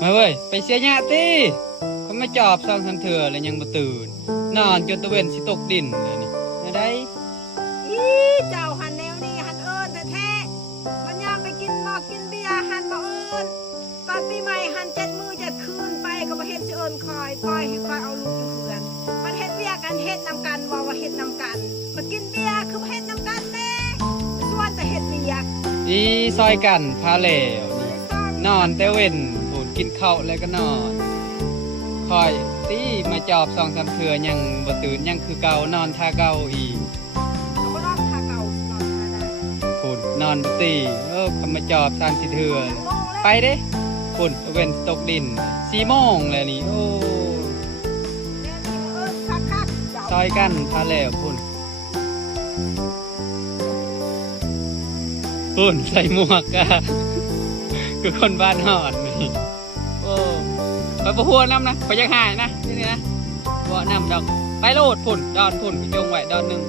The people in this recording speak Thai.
มาเว้ยไปเสียหญ้าติเขามาจอบซองทันเถื่อแล้วยังบ่ตื่นนอนจนตะเวนสิตกดินเลยนี่ได้ อีเจ้าหันแนวนี้หันเอิญแท้ๆมันยามไปกินหมอกกินเบียร์หันบ่เอิญตอนปีใหม่หัน7 มื้อ7 คืนไปก็บ่เฮ็ดสิเอิญคอยปล่อยให้คอยเอาลูกอยู่เพื่อนมันเฮ็ดเบียร์กันเฮ็ดนำกันว่าเฮ็ดนำกันมากินเบียร์คือบ่เฮ็ดนำกันแน่ส่วนแต่เฮ็ดเบียร์ อีซอยกันพาแล้วนี่นอนแต่เว้นพูดกินข้าวแล้วก็นอนคอยตีมาจอบซองทันเถื่อยังบ่ตื่นยังคือเก่านอนท่าเก่าอีก เอาบ่นอนทาเก่านอนทาได้ พูดนอนบ่ตีเขามาจอบซานสิเถื่อไปเด้พูดตะเวนตกดิน4 โมงแล้วนี่โอ้ เนี่ยนี่เอิญคักๆเจ้า ซอยกันพาแล้วพุ่นใส่หมวกอะคือคนบ้านหอดนี่โอ้ไปประหัวน้ำนะไปยังหายนะที่นี่นะบัวนำดอกไปโลดพุ่นดอนพุ่นจงไว้ดอนหนึ่ง